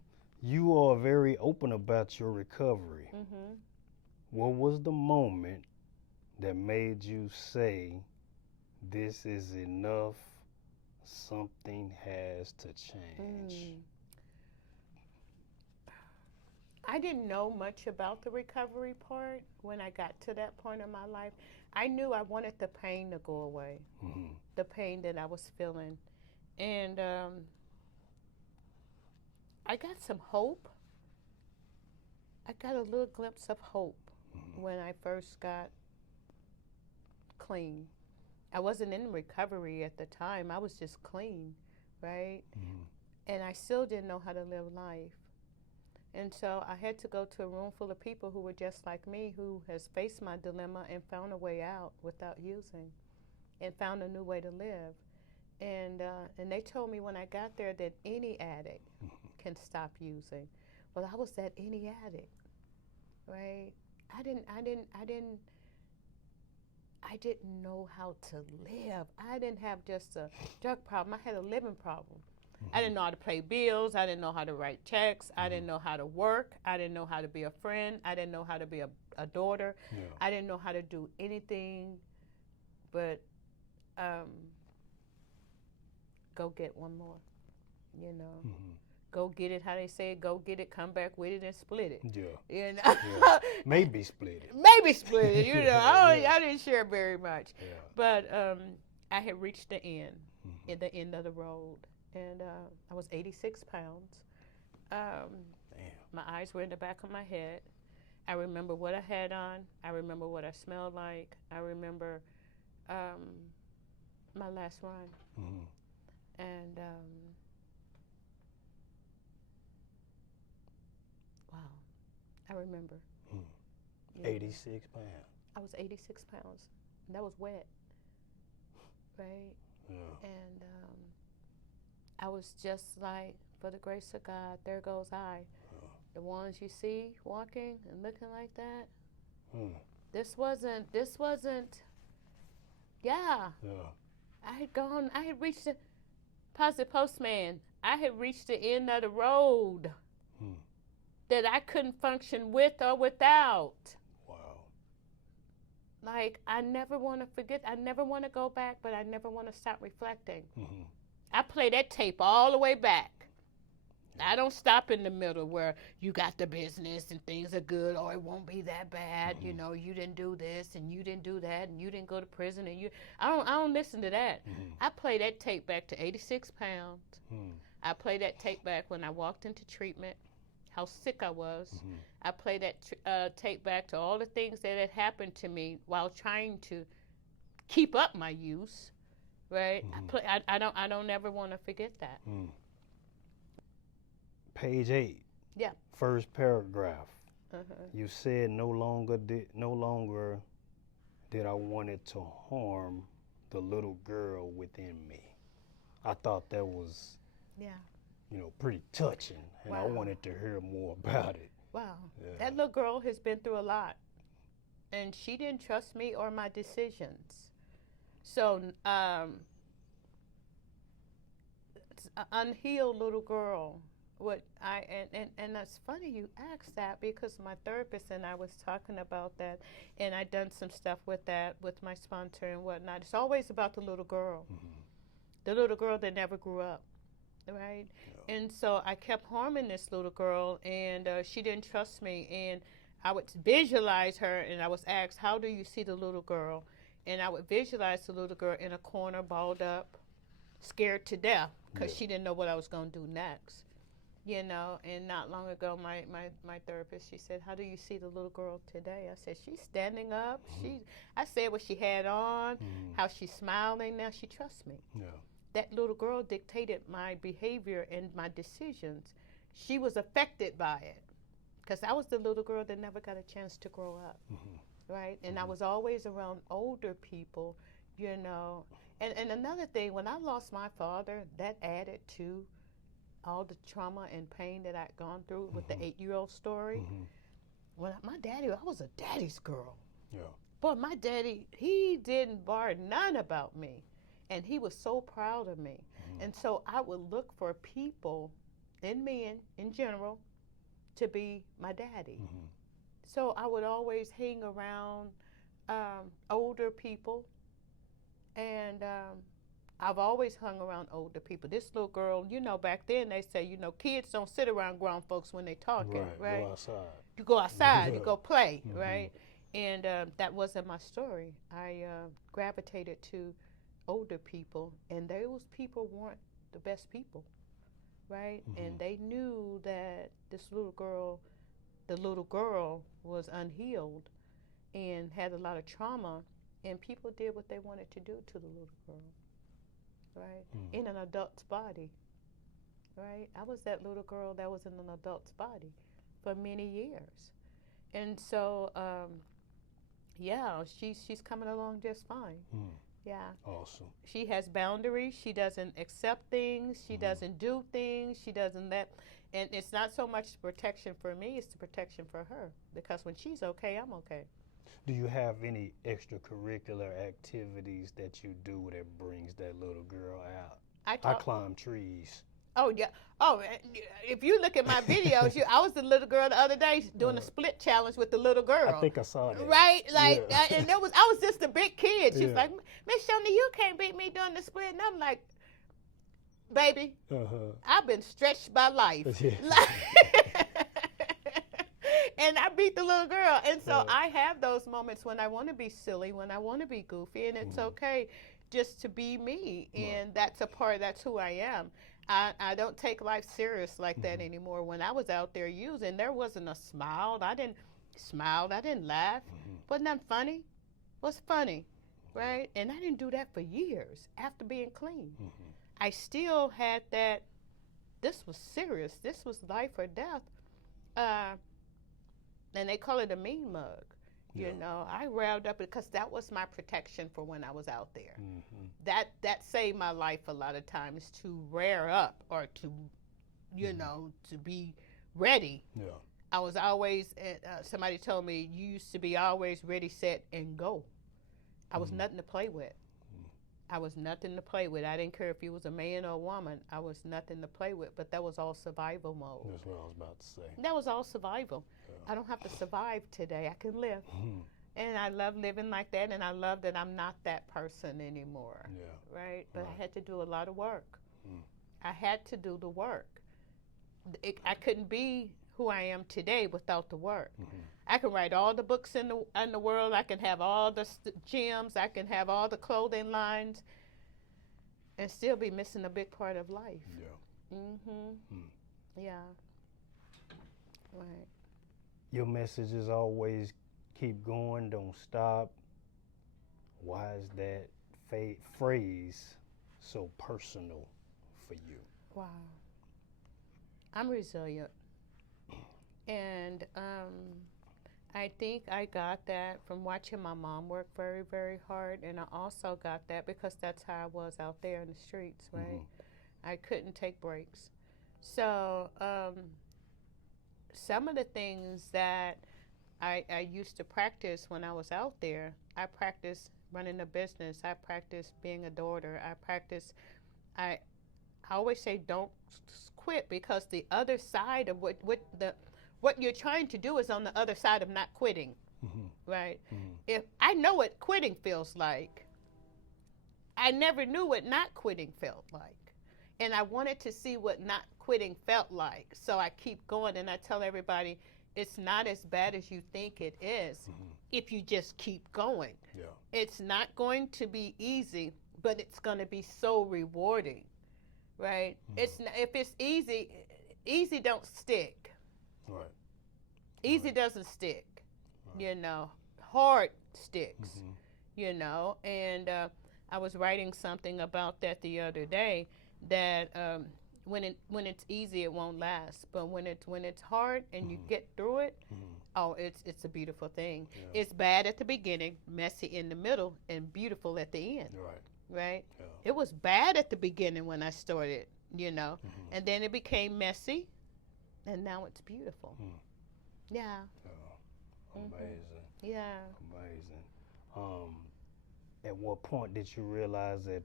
You are very open about your recovery. What was the moment that made you say, this is enough, something has to change? I didn't know much about the recovery part when I got to that point in my life. I knew I wanted the pain to go away, the pain that I was feeling. And I got some hope. I got a little glimpse of hope when I first got clean. I wasn't in recovery at the time. I was just clean, right? And I still didn't know how to live life. And so I had to go to a room full of people who were just like me, who has faced my dilemma and found a way out without using, and found a new way to live. And they told me when I got there that any addict can stop using. Well, I was that any addict, right? I didn't know how to live. I didn't have just a drug problem. I had a living problem. I didn't know how to pay bills. I didn't know how to write checks. I didn't know how to work. I didn't know how to be a friend. I didn't know how to be a daughter. Yeah. I didn't know how to do anything but go get one more, you know. Go get it, how they say it, go get it, come back with it, and split it. Yeah. You know? Yeah. Maybe split it. Maybe split it, you know. Yeah. I didn't share very much. Yeah. But I had reached the end, at the end of the road. And I was 86 pounds. Damn. My eyes were in the back of my head. I remember what I had on. I remember what I smelled like. I remember my last run. And wow, I remember. 86 pounds. I was 86 pounds. And that was wet, right? Yeah. And I was just like, for the grace of God, there goes I. The ones you see walking and looking like that. This wasn't, yeah. I had reached the positive postman. I had reached the end of the road that I couldn't function with or without. Wow. Like, I never want to forget, I never want to go back, but I never want to stop reflecting. I play that tape all the way back. I don't stop in the middle where you got the business and things are good, or it won't be that bad. You know, you didn't do this and you didn't do that and you didn't go to prison and I don't listen to that. I play that tape back to 86 pounds. I play that tape back when I walked into treatment, how sick I was. I play that tape back to all the things that had happened to me while trying to keep up my use. Right? I don't ever want to forget that. Page 8. Yeah. First paragraph. You said no longer did I want it to harm the little girl within me. I thought that was, pretty touching, and I wanted to hear more about it. Wow. Yeah. That little girl has been through a lot, and she didn't trust me or my decisions. So, it's an unhealed little girl. And that's funny you asked that, because my therapist and I was talking about that, and I done some stuff with that with my sponsor and whatnot. It's always about the little girl, the little girl that never grew up, right? Yeah. And so I kept harming this little girl, and she didn't trust me, and I would visualize her, and I was asked, "How do you see the little girl?" And I would visualize the little girl in a corner, balled up, scared to death, because she didn't know what I was going to do next. You know, and not long ago, my therapist, she said, "How do you see the little girl today?" I said, "She's standing up. I said what she had on, how she's smiling. Now she trusts me." Yeah. That little girl dictated my behavior and my decisions. She was affected by it, because I was the little girl that never got a chance to grow up, right? And I was always around older people, you know. And another thing, when I lost my father, that added to all the trauma and pain that I'd gone through with the 8-year-old story. When my daddy, I was a daddy's girl. Yeah. But my daddy, he didn't bar none about me. And he was so proud of me. And so I would look for people, and men in general, to be my daddy. So I would always hang around older people. And I've always hung around older people. This little girl, you know, back then they say, you know, kids don't sit around grown folks when they talking, right? Go outside. You go outside, you go play, right? And that wasn't my story. I gravitated to older people, and those people weren't the best people, right? And they knew that this little girl, the little girl was unhealed and had a lot of trauma, and people did what they wanted to do to the little girl. Right? In an adult's body, right? I was that little girl that was in an adult's body for many years. And so, she's coming along just fine. Yeah. Awesome. She has boundaries. She doesn't accept things. She doesn't do things. She doesn't let. And it's not so much protection for me, it's the protection for her. Because when she's okay, I'm okay. Do you have any extracurricular activities that you do that brings that little girl out? I climb trees. Oh, yeah. Oh, if you look at my videos, I was the little girl the other day doing a split challenge with the little girl. I think I saw that. Right? Like, yeah. And I was just a big kid. She's Yeah. like, Miss Shonda, you can't beat me doing the split. And I'm like, baby, I've been stretched by life. Yeah. And I beat the little girl. And so I have those moments when I want to be silly, when I want to be goofy, and it's okay just to be me. And that's who I am. I don't take life serious like that anymore. When I was out there using, there wasn't a smile. I didn't smile. I didn't laugh. Wasn't that funny? What's funny? Right? And I didn't do that for years after being clean. I still had that, this was serious. This was life or death. And they call it a mean mug. You know, I riled up because that was my protection for when I was out there. That saved my life a lot of times, to rear up or to, you know, to be ready. Yeah. I was always, somebody told me, you used to be always ready, set, and go. I was nothing to play with. I was nothing to play with. I didn't care if you was a man or a woman. I was nothing to play with, but that was all survival mode. That's what I was about to say. That was all survival. I don't have to survive today. I can live. And I love living like that, and I love that I'm not that person anymore. Yeah. Right? But I had to do a lot of work. I had to do the work. I couldn't be who I am today without the work. I can write all the books in the world. I can have all the gyms. I can have all the clothing lines and still be missing a big part of life. Yeah. Yeah. Right. Your message is always keep going, don't stop. Why is that phrase so personal for you? Wow. I'm resilient. And I think I got that from watching my mom work very, very hard. And I also got that because that's how I was out there in the streets, right? I couldn't take breaks. So some of the things that I used to practice when I was out there, I practiced running a business. I practiced being a daughter. I always say don't quit, because the other side of what you're trying to do is on the other side of not quitting, right? If I know what quitting feels like, I never knew what not quitting felt like. And I wanted to see what not quitting felt like. So I keep going, and I tell everybody, it's not as bad as you think it is if you just keep going. Yeah. It's not going to be easy, but it's going to be so rewarding, right? If it's easy don't stick. Right. Easy doesn't stick. You know, hard sticks. You know, and I was writing something about that the other day, that when it's easy, it won't last, but when it's hard and you get through it, oh, it's a beautiful thing. Yeah. It's bad at the beginning, messy in the middle, and beautiful at the end. Right? Yeah. It was bad at the beginning when I started, you know, and then it became messy, and now it's beautiful. Yeah. Amazing. Yeah. Amazing. At what point did you realize that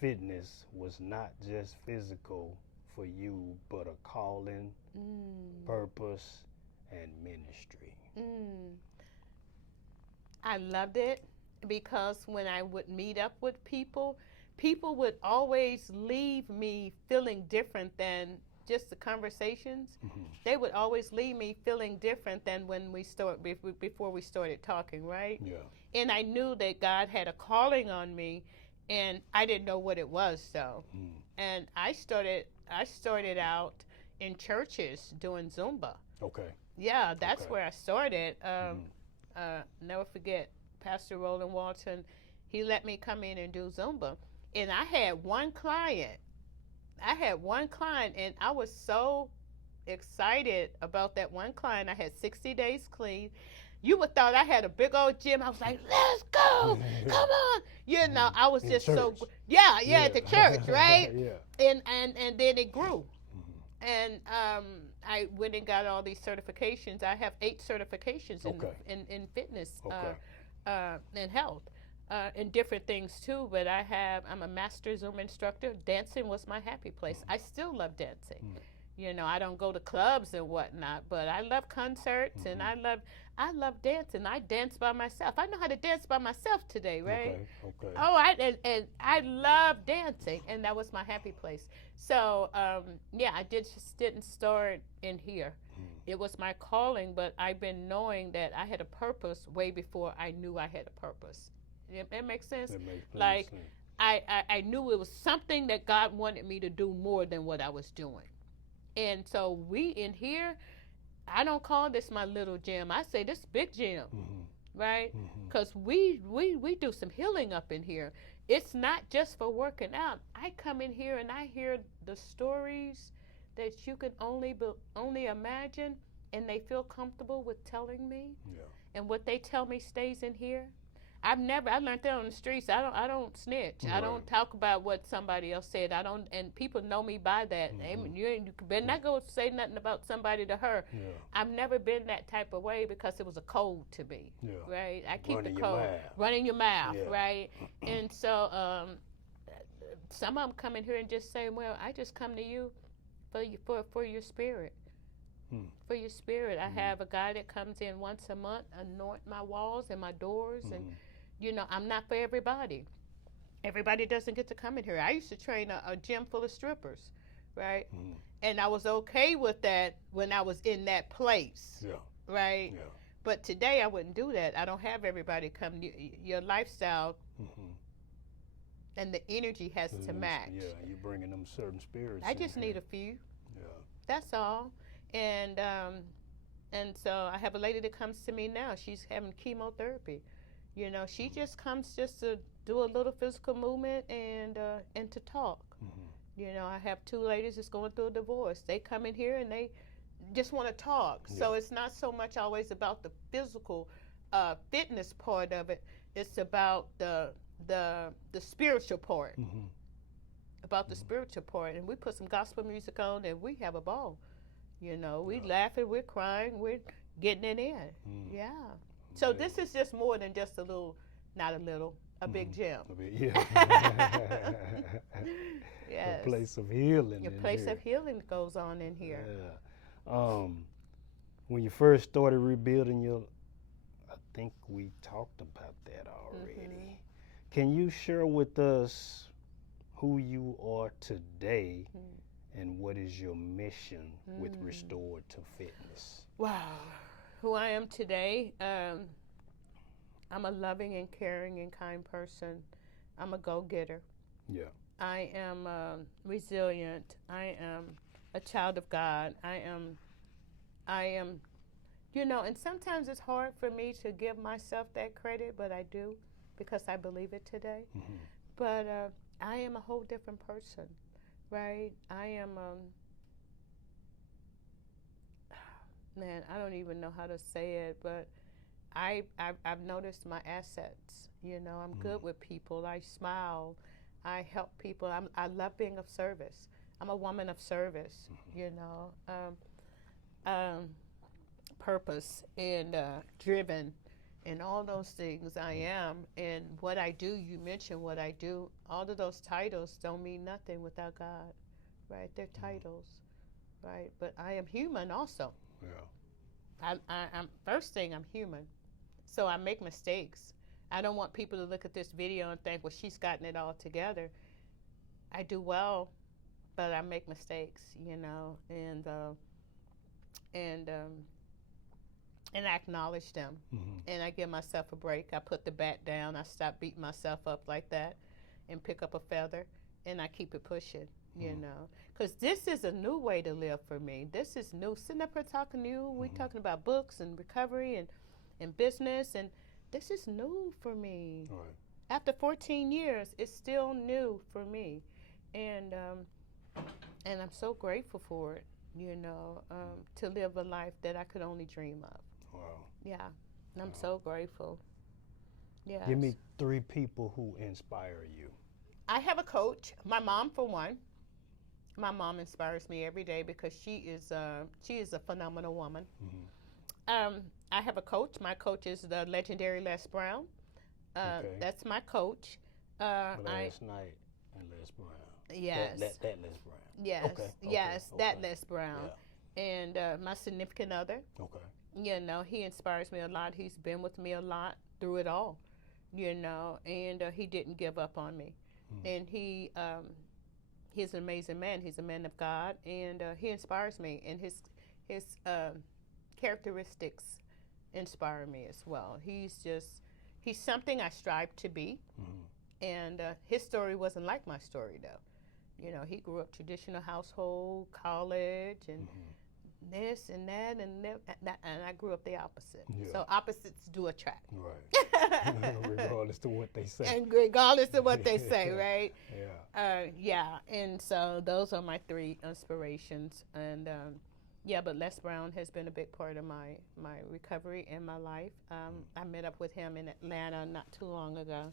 fitness was not just physical for you, but a calling, purpose, and ministry? I loved it, because when I would meet up with people would always leave me feeling different than just the conversations. They would always leave me feeling different than when before we started talking, right? Yeah. And I knew that God had a calling on me, and I didn't know what it was, though. And I started out in churches doing Zumba. Okay. Yeah, that's where I started. Never forget, Pastor Roland Walton, he let me come in and do Zumba. And I had one client, and I was so excited about that one client. I had 60 days clean. You would thought I had a big old gym. I was like, let's go, come on. You know, I was In just church. yeah, at the church, right? Yeah. And then it grew. And I went and got all these certifications. I have 8 certifications in fitness and health. And different things too, but I'm a master Zoom instructor. Dancing was my happy place. I still love dancing. You know, I don't go to clubs and whatnot, but I love concerts and I love dancing. I dance by myself. I know how to dance by myself today, right? Okay. Oh, and I love dancing, and that was my happy place. So yeah, I just didn't start in here. It was my calling, but I've been knowing that I had a purpose way before I knew I had a purpose. It makes sense. That makes like sense. I knew it was something that God wanted me to do more than what I was doing. And so we in here, I don't call this my little gym. I say this big gym, right? Because we do some healing up in here. It's not just for working out. I come in here and I hear the stories that you can only imagine, and they feel comfortable with telling me. Yeah. And what they tell me stays in here. I learned that on the streets. I don't snitch. Right. I don't talk about what somebody else said. I don't, and people know me by that. You better not go say nothing about somebody to her. Yeah. I've never been that type of way because it was a code to me. Yeah. Right. I keep the code. Running your mouth. Yeah. Right. And so some of them come in here and just say, "Well, I just come to you for your spirit." For your spirit. I have a guy that comes in once a month, anoint my walls and my doors, and you know, I'm not for everybody. Everybody doesn't get to come in here. I used to train a gym full of strippers, right? And I was okay with that when I was in that place, right? Yeah. But today I wouldn't do that. I don't have everybody come. Your lifestyle and the energy has to match. Yeah, you're bringing them certain spirits. I just need a few. Yeah. That's all. And so I have a lady that comes to me now. She's having chemotherapy. You know, she just comes just to do a little physical movement and to talk. You know, I have 2 ladies that's going through a divorce. They come in here and they just want to talk. Yeah. So it's not so much always about the physical fitness part of it. It's about the spiritual part. About the spiritual part. And we put some gospel music on and we have a ball. You know, we laughing, we're crying, we're getting it in. Yeah. So this is just more than just a big gym. Yeah. Yes. A place of healing. Your place of healing goes on in here. Yeah. When you first started rebuilding I think we talked about that already. Can you share with us who you are today? And what is your mission with Restored to Fitness? Wow. Who I am today, I'm a loving and caring and kind person. I'm a go-getter. Yeah. I am resilient. I am a child of God. I am, you know, and sometimes it's hard for me to give myself that credit, but I do because I believe it today. But I am a whole different person. Right, I am. Man, I don't even know how to say it, but I've noticed my assets. You know, I'm good with people. I smile. I help people. I love being of service. I'm a woman of service. You know, purpose and driven. And all those things I am, and what I do, you mentioned what I do, all of those titles don't mean nothing without God, right? They're titles, right? But I am human also. Yeah. I'm first thing, I'm human. So I make mistakes. I don't want people to look at this video and think, well, she's gotten it all together. I do well, but I make mistakes, you know, and I acknowledge them, and I give myself a break. I put the bat down. I stop beating myself up like that, and pick up a feather, and I keep it pushing. You know, because this is a new way to live for me. This is new. Sitting up here talking to you, we talking about books and recovery and business, and this is new for me. Right. After 14 years, it's still new for me, and I'm so grateful for it. You know, to live a life that I could only dream of. Wow. Yeah. I'm so grateful. Yes. Give me 3 people who inspire you. I have a coach. My mom, for one. My mom inspires me every day because she is a phenomenal woman. I have a coach. My coach is the legendary Les Brown. Okay. That's my coach. Last night and Les Brown. Yes. That Les Brown. Yes. Okay. Yes. Okay. That Les Brown. Yeah. And my significant other. Okay. You know, he inspires me a lot. He's been with me a lot through it all. You know, and he didn't give up on me. And he's an amazing man. He's a man of God, and he inspires me. And his characteristics inspire me as well. He's something I strive to be. And his story wasn't like my story, though. You know, he grew up traditional household, college, and this and that, and I grew up the opposite. Yeah. So opposites do attract. Right. Regardless of what they say. And regardless of what they say, right? Yeah. Yeah. And so those are my 3 inspirations. And but Les Brown has been a big part of my recovery and my life. I met up with him in Atlanta not too long ago.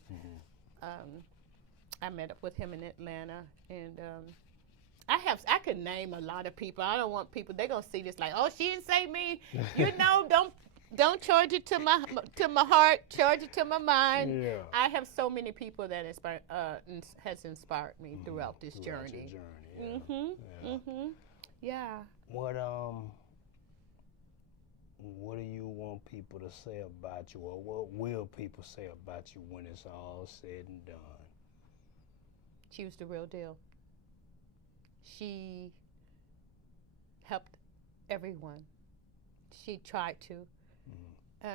I met up with him in Atlanta, and I could name a lot of people. I don't want people, they're gonna see this like, oh, she didn't say me. You know, don't charge it to my heart, charge it to my mind. Yeah. I have so many people that has inspired me throughout this journey. Your journey. Yeah. What do you want people to say about you, or what will people say about you when it's all said and done? She was the real deal. She helped everyone. She tried to.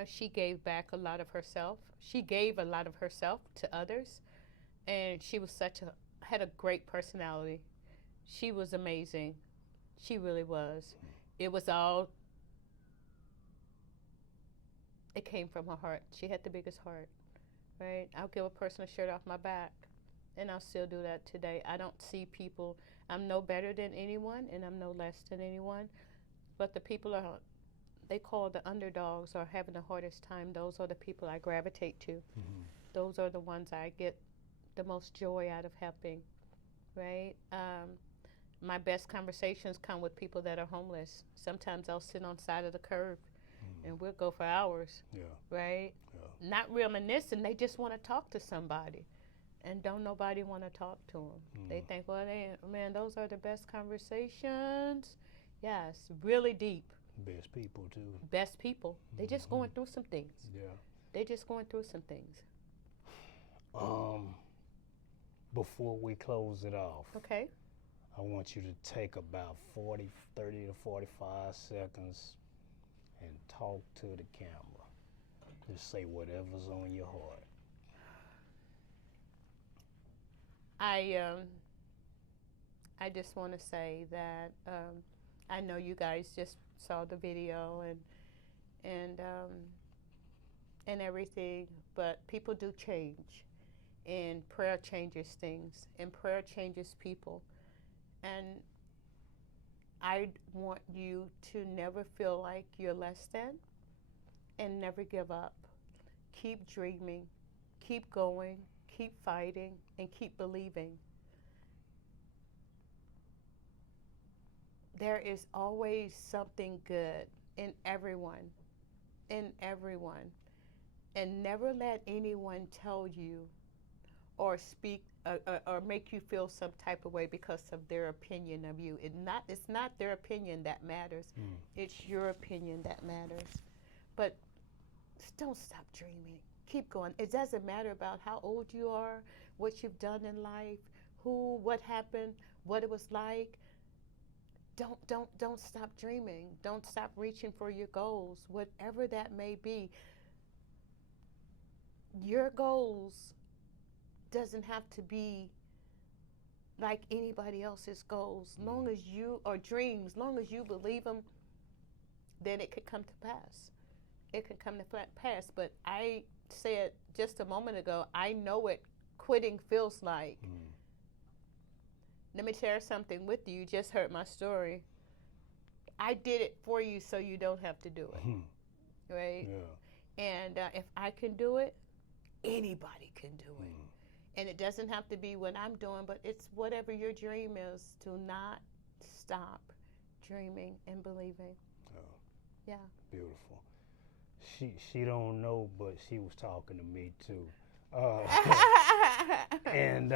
She gave back a lot of herself. She gave a lot of herself to others, and she was had a great personality. She was amazing. She really was. It came from her heart. She had the biggest heart, right? I'll give a person a shirt off my back, and I'll still do that today. I don't see people, I'm no better than anyone, and I'm no less than anyone, but the people they call the underdogs or having the hardest time, those are the people I gravitate to. Those are the ones I get the most joy out of helping, right? My best conversations come with people that are homeless. Sometimes I'll sit on the side of the curb and we'll go for hours, right? Yeah. Not reminiscing, they just want to talk to somebody, and don't nobody want to talk to them. They think, well, man, those are the best conversations. Yes, really deep. Best people, too. Best people. They just going through some things. Yeah. They just going through some things. Before we close it off, okay, I want you to take about 30 to 45 seconds and talk to the camera. Just say whatever's on your heart. I just want to say that I know you guys just saw the video and everything, but people do change, and prayer changes things, and prayer changes people, and I want you to never feel like you're less than, and never give up. Keep dreaming, keep going, keep fighting, and keep believing. There is always something good in everyone, and never let anyone tell you or speak or make you feel some type of way because of their opinion of you. It's not their opinion that matters. It's your opinion that matters. But don't stop dreaming. Keep going. It doesn't matter about how old you are, what you've done in life, what happened, what it was like. Don't stop dreaming. Don't stop reaching for your goals, whatever that may be. Your goals doesn't have to be like anybody else's goals. Long as dreams, long as you believe them, then it could come to pass. It can come to pass. But I said just a moment ago, I know what quitting feels like. Let me share something with you. You just heard my story. I did it for you so you don't have to do it. Right? Yeah. And if I can do it, anybody can do it. And it doesn't have to be what I'm doing, but it's whatever your dream is. Do not stop dreaming and believing. Oh, yeah. Beautiful. She don't know, but she was talking to me too. And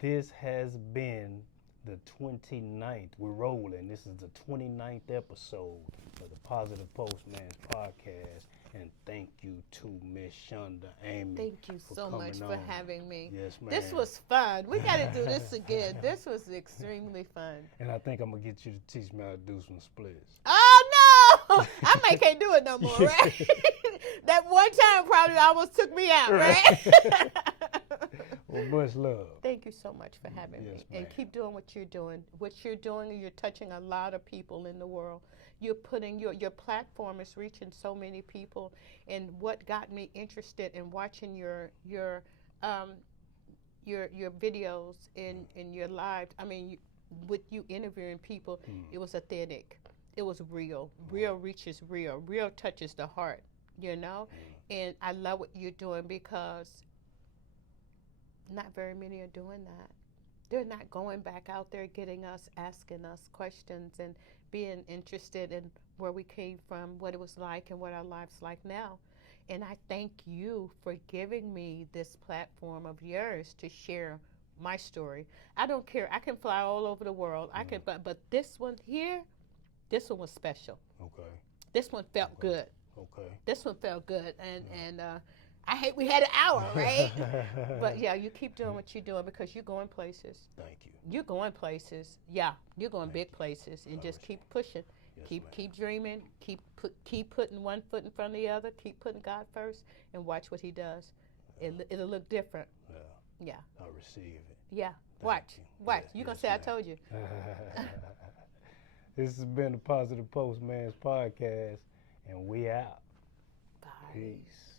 this has been the 29th. We're rolling. This is the 29th episode of the Positive Postman's podcast. And thank you to Miss Shonda Amie. Thank you so much for having me. Yes, ma'am. This was fun. We got to do this again. This was extremely fun. And I think I'm going to get you to teach me how to do some splits. Oh, no. I can't do it no more, right? That one time probably almost took me out, right? Well, much love. Thank you so much for having me. And keep doing what you're doing. What you're doing, you're touching a lot of people in the world. You're putting your platform is reaching so many people. And what got me interested in watching your videos in your live, I mean, with you interviewing people, it was authentic. It was real. Real reaches real. Real touches the heart, you know? And I love what you're doing because not very many are doing that. They're not going back out there getting us, asking us questions and being interested in where we came from, what it was like, and what our lives like now. And I thank you for giving me this platform of yours to share my story. I don't care. I can fly all over the world. I can, but this one here, this one was special. Okay. This one felt good. Okay. This one felt good, and I hate we had an hour, right? But yeah, you keep doing what you're doing because you're going places. Thank you. You're going places. Yeah, you're going big places, and just keep pushing. Yes, keep dreaming. Keep putting one foot in front of the other. Keep putting God first, and watch what He does. It'll look different. Yeah. Yeah. I receive it. Yeah. Watch. Yes, You're gonna say I told you. This has been the Positive Postman's podcast, and we out. Bye. Peace.